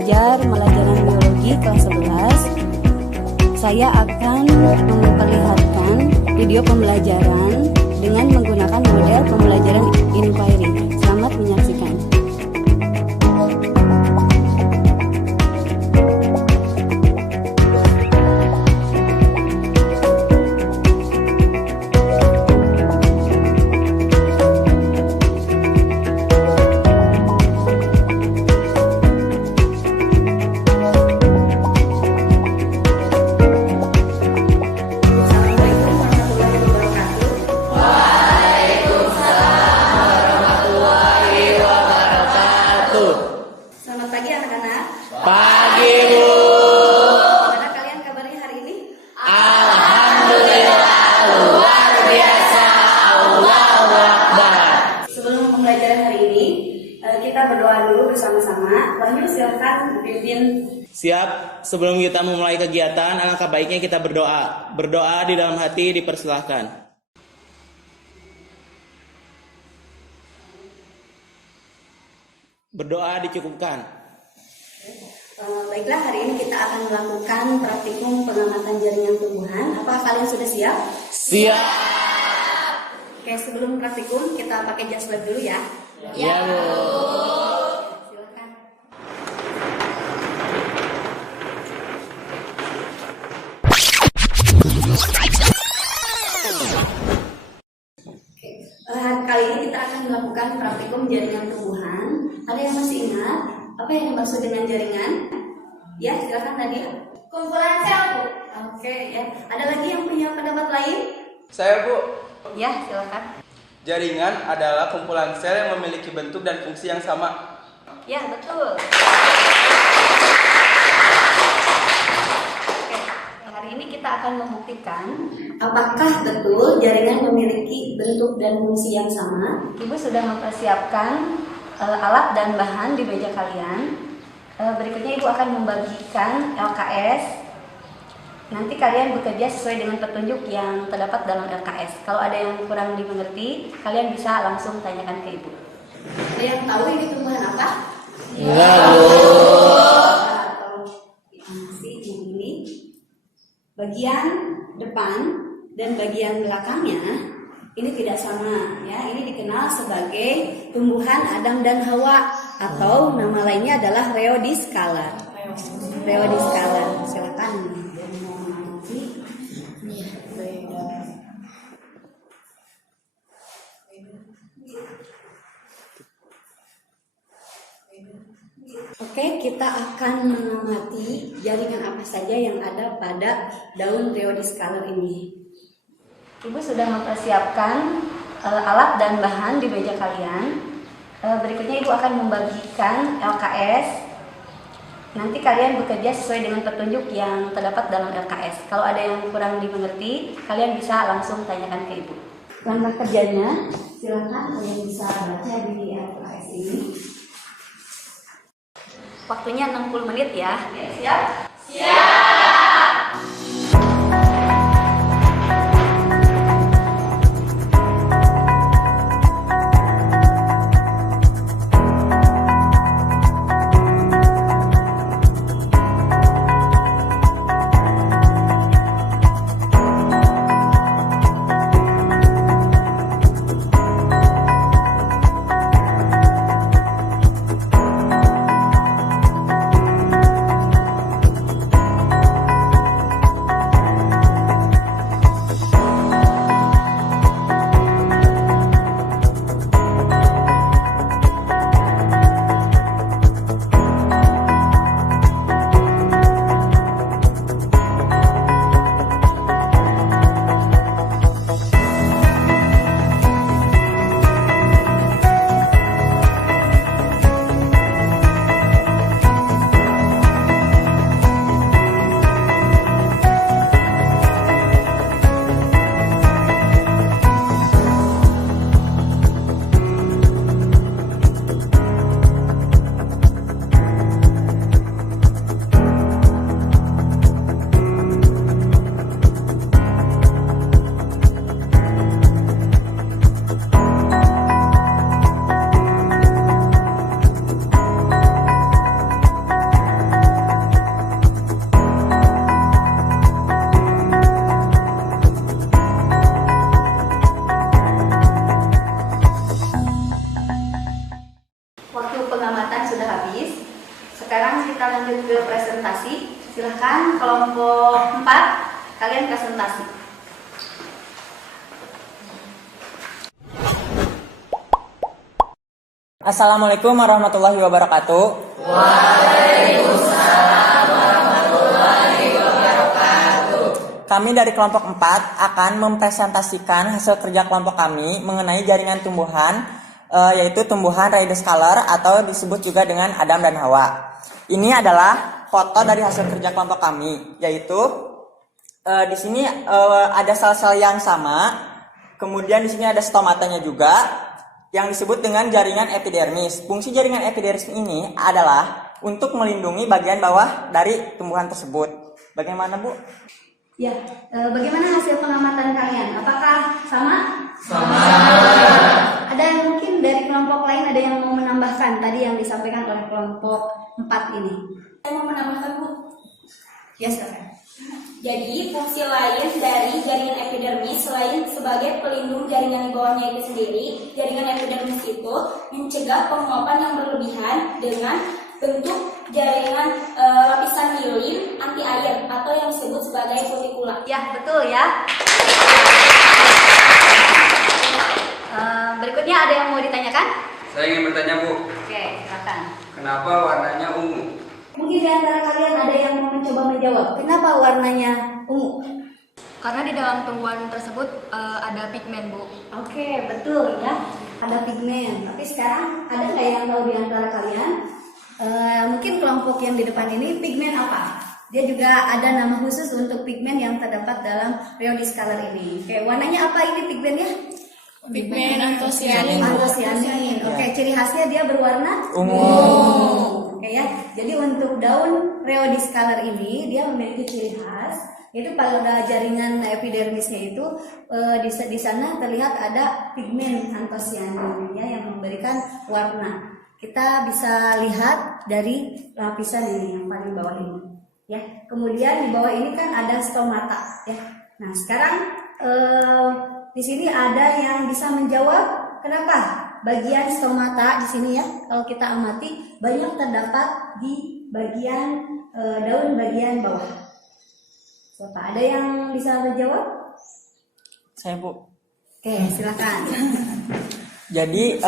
mengajar pelajaran biologi kelas 11. Saya akan memperlihatkan video pembelajaran dengan menggunakan model pembelajaran inquiry. Selamat menyaksikan. Selamat pagi anak-anak. Pagi, Bu. Gimana kalian kabarnya hari ini? Alhamdulillah, luar biasa. Allahu Akbar. Sebelum pembelajaran hari ini, kita berdoa dulu bersama-sama. Wahyu, silakan pimpin. Siap, sebelum kita memulai kegiatan, alangkah baiknya kita berdoa. Berdoa di dalam hati dipersilahkan. Berdoa dicukupkan. Baiklah, hari ini kita akan melakukan praktikum pengamatan jaringan tumbuhan. Apakah kalian sudah siap? Siap. Oke, sebelum praktikum kita pakai jas lab dulu ya. Ya, Bu. Silakan. Kali ini kita akan melakukan praktikum jaringan tumbuhan. Ada yang masih ingat apa yang dimaksud dengan jaringan? Ya, silakan Nadia. Kumpulan sel, Bu. Oke, ya. Ada lagi yang punya pendapat lain? Saya, Bu. Ya, silakan. Jaringan adalah kumpulan sel yang memiliki bentuk dan fungsi yang sama. Ya, betul. Oke, hari ini kita akan membuktikan apakah betul jaringan memiliki bentuk dan fungsi yang sama. Ibu sudah mempersiapkan alat dan bahan di meja kalian. Berikutnya Ibu akan membagikan LKS. Nanti kalian bekerja sesuai dengan petunjuk yang terdapat dalam LKS. Kalau ada yang kurang dimengerti, kalian bisa langsung tanyakan ke Ibu. Ada yang tahu ini tumbuhan apa? Enggak, Bu. Atau masih ini bagian depan dan bagian belakangnya ini tidak sama ya. Ini dikenal sebagai tumbuhan Adam dan Hawa atau nama lainnya adalah Rheodiscala. Rheodiscala. Silakan. Oke, kita akan mengamati jaringan apa saja yang ada pada daun Rheodiscala ini. Ibu sudah mempersiapkan alat dan bahan di meja kalian. Berikutnya Ibu akan membagikan LKS. Nanti kalian bekerja sesuai dengan petunjuk yang terdapat dalam LKS. Kalau ada yang kurang dimengerti, kalian bisa langsung tanyakan ke Ibu. Langkah kerjanya, silakan kalian bisa baca di LKS ini. Waktunya 60 menit ya. Siap? lanjut ke presentasi. Silahkan kelompok 4, kalian presentasi. Assalamualaikum warahmatullahi wabarakatuh. Waalaikumsalam warahmatullahi wabarakatuh. Kami dari kelompok 4 akan mempresentasikan hasil kerja kelompok kami mengenai jaringan tumbuhan, yaitu tumbuhan Reidescaler atau disebut juga dengan Adam dan Hawa. Ini adalah foto dari hasil kerja kelompok kami, yaitu di sini ada sel-sel yang sama, kemudian di sini ada stomatanya juga, yang disebut dengan jaringan epidermis. Fungsi jaringan epidermis ini adalah untuk melindungi bagian bawah dari tumbuhan tersebut. Bagaimana, Bu? Ya, bagaimana hasil pengamatan kalian? Apakah sama? Sama. Ada yang mungkin dari kelompok lain ada yang mau menambahkan tadi yang disampaikan oleh kelompok 4 ini? Saya mau menambahkan, Bu. Ya, silakan. Jadi fungsi lain dari jaringan epidermis selain sebagai pelindung jaringan di bawahnya itu sendiri, jaringan epidermis itu mencegah penguapan yang berlebihan dengan bentuk jaringan lapisan myelin anti air atau yang disebut sebagai kutikula. Ya, betul ya. Berikutnya ada yang mau ditanyakan? Saya ingin bertanya, Bu. Oke, silakan. Kenapa warnanya ungu? Mungkin di antara kalian ada yang mau mencoba menjawab. Kenapa warnanya ungu? Karena di dalam tumbuhan tersebut ada pigmen, Bu. Oke, betul ya. Ada pigmen. Tapi sekarang ada nggak yang tahu di antara kalian? Mungkin kelompok yang di depan ini pigmen apa? Dia juga ada nama khusus untuk pigmen yang terdapat dalam Reidescaler ini. Oke, warnanya apa ini pigmennya? Pigmen antosianin. Antosianin. Oke, ciri khasnya dia berwarna Ungu. Oke ya. Jadi untuk daun Reidescaler ini dia memiliki ciri khas, yaitu pada jaringan epidermisnya itu di sana terlihat ada pigmen antosianin ya yang memberikan warna. Kita bisa lihat dari lapisan ini yang paling bawah ini ya. Kemudian di bawah ini kan ada stomata ya. Nah, sekarang di sini ada yang bisa menjawab kenapa bagian stomata di sini ya, kalau kita amati banyak terdapat di bagian daun bagian bawah. Siapa? Ada yang bisa menjawab? Saya, Bu. Oke, silakan. Jadi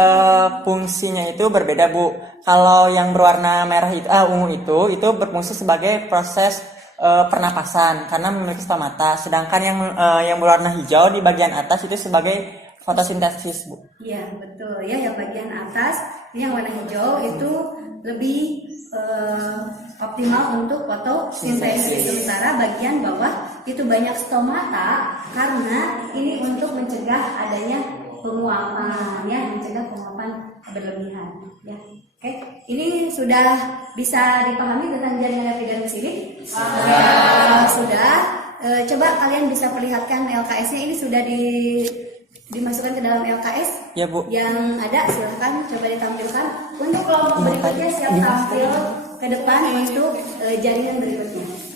fungsinya itu berbeda, Bu. Kalau yang berwarna merah itu ungu itu berfungsi sebagai proses pernapasan karena memiliki stomata. Sedangkan yang berwarna hijau di bagian atas itu sebagai fotosintesis, Bu. Iya, betul ya. Yang bagian atas ini yang warna hijau itu lebih optimal untuk fotosintesis. Sementara bagian bawah itu banyak stomata karena ini untuk mencegah adanya penguapan ya, mencegah penguapan berlebihan ya. Oke, ini sudah bisa dipahami tentang jaringan epidermis ini? Sudah. Coba kalian bisa perlihatkan LKS-nya, ini sudah dimasukkan ke dalam LKS? Ya, Bu. Yang ada silahkan coba ditampilkan. Untuk kelompok berikutnya siap tampil ke depan untuk jaringan berikutnya.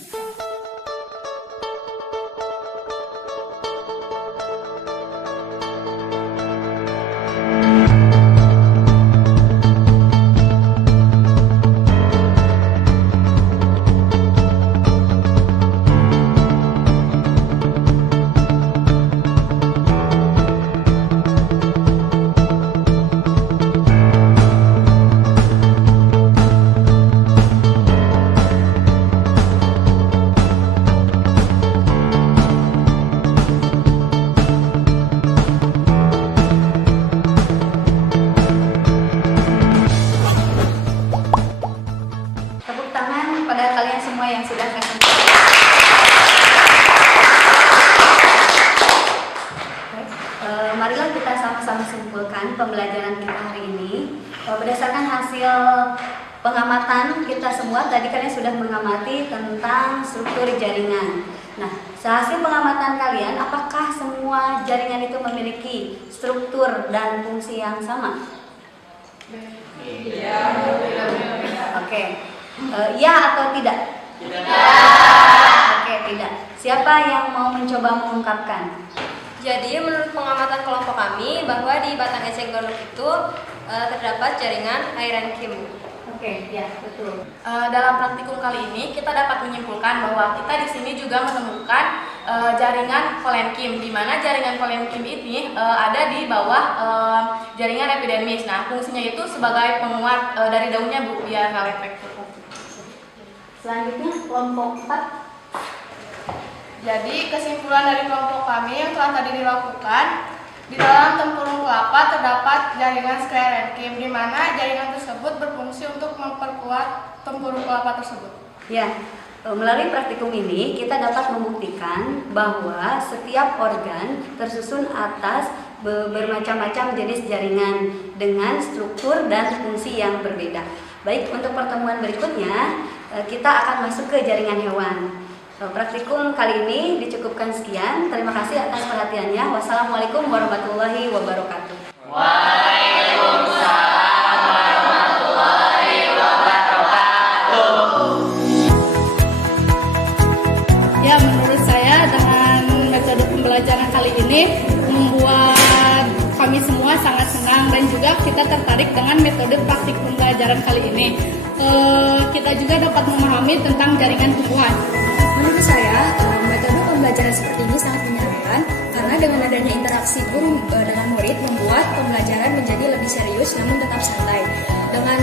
Marilah kita sama-sama simpulkan pembelajaran kita hari ini. Berdasarkan hasil pengamatan kita semua, tadi kalian sudah mengamati tentang struktur jaringan. Nah, sehasil pengamatan kalian, apakah semua jaringan itu memiliki struktur dan fungsi yang sama? Iya. Oke. Ya atau tidak? Oke, tidak. Siapa yang mau mencoba mengungkapkan? Jadi menurut pengamatan kelompok kami bahwa di batang eceng gondok itu terdapat jaringan iron kim. Oke, Oke, ya betul. Dalam praktikum kali ini kita dapat menyimpulkan bahwa kita di sini juga menemukan jaringan kolenkim, di mana jaringan kolenkim ini ada di bawah jaringan epidermis. Nah, fungsinya itu sebagai penguat dari daunnya, Bu, biar nggak lepek. Selanjutnya kelompok 4. Jadi kesimpulan dari kelompok kami yang telah tadi dilakukan, di dalam tempurung kelapa terdapat jaringan sklerenkim, di mana jaringan tersebut berfungsi untuk memperkuat tempurung kelapa tersebut. Ya, melalui praktikum ini kita dapat membuktikan bahwa setiap organ tersusun atas bermacam-macam jenis jaringan dengan struktur dan fungsi yang berbeda. Baik, untuk pertemuan berikutnya kita akan masuk ke jaringan hewan. Praktikum kali ini dicukupkan sekian. Terima kasih atas perhatiannya. Wassalamualaikum warahmatullahi wabarakatuh. Waalaikumsalam warahmatullahi wabarakatuh. Ya, menurut saya dengan metode pembelajaran kali ini membuat kami semua sangat senang dan juga kita tertarik dengan metode praktik pembelajaran kali ini. Kita juga dapat memahami tentang jaringan tumbuhan. Menurut saya, metode pembelajaran seperti ini sangat menyenangkan karena dengan adanya interaksi guru dengan murid membuat pembelajaran menjadi lebih serius namun tetap santai. Dengan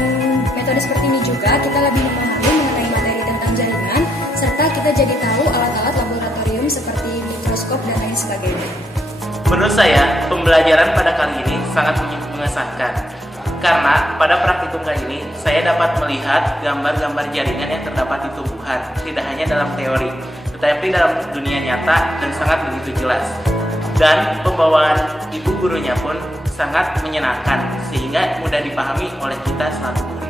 metode seperti ini juga kita lebih memahami mengenai materi tentang jaringan serta kita jadi tahu alat-alat laboratorium seperti mikroskop dan lain sebagainya. Menurut saya, pembelajaran pada kali ini sangat mengesankan. Karena pada praktikum kali ini, saya dapat melihat gambar-gambar jaringan yang terdapat di tumbuhan, tidak hanya dalam teori, tetapi dalam dunia nyata dan sangat begitu jelas. Dan pembawaan ibu gurunya pun sangat menyenangkan, sehingga mudah dipahami oleh kita selaku guru.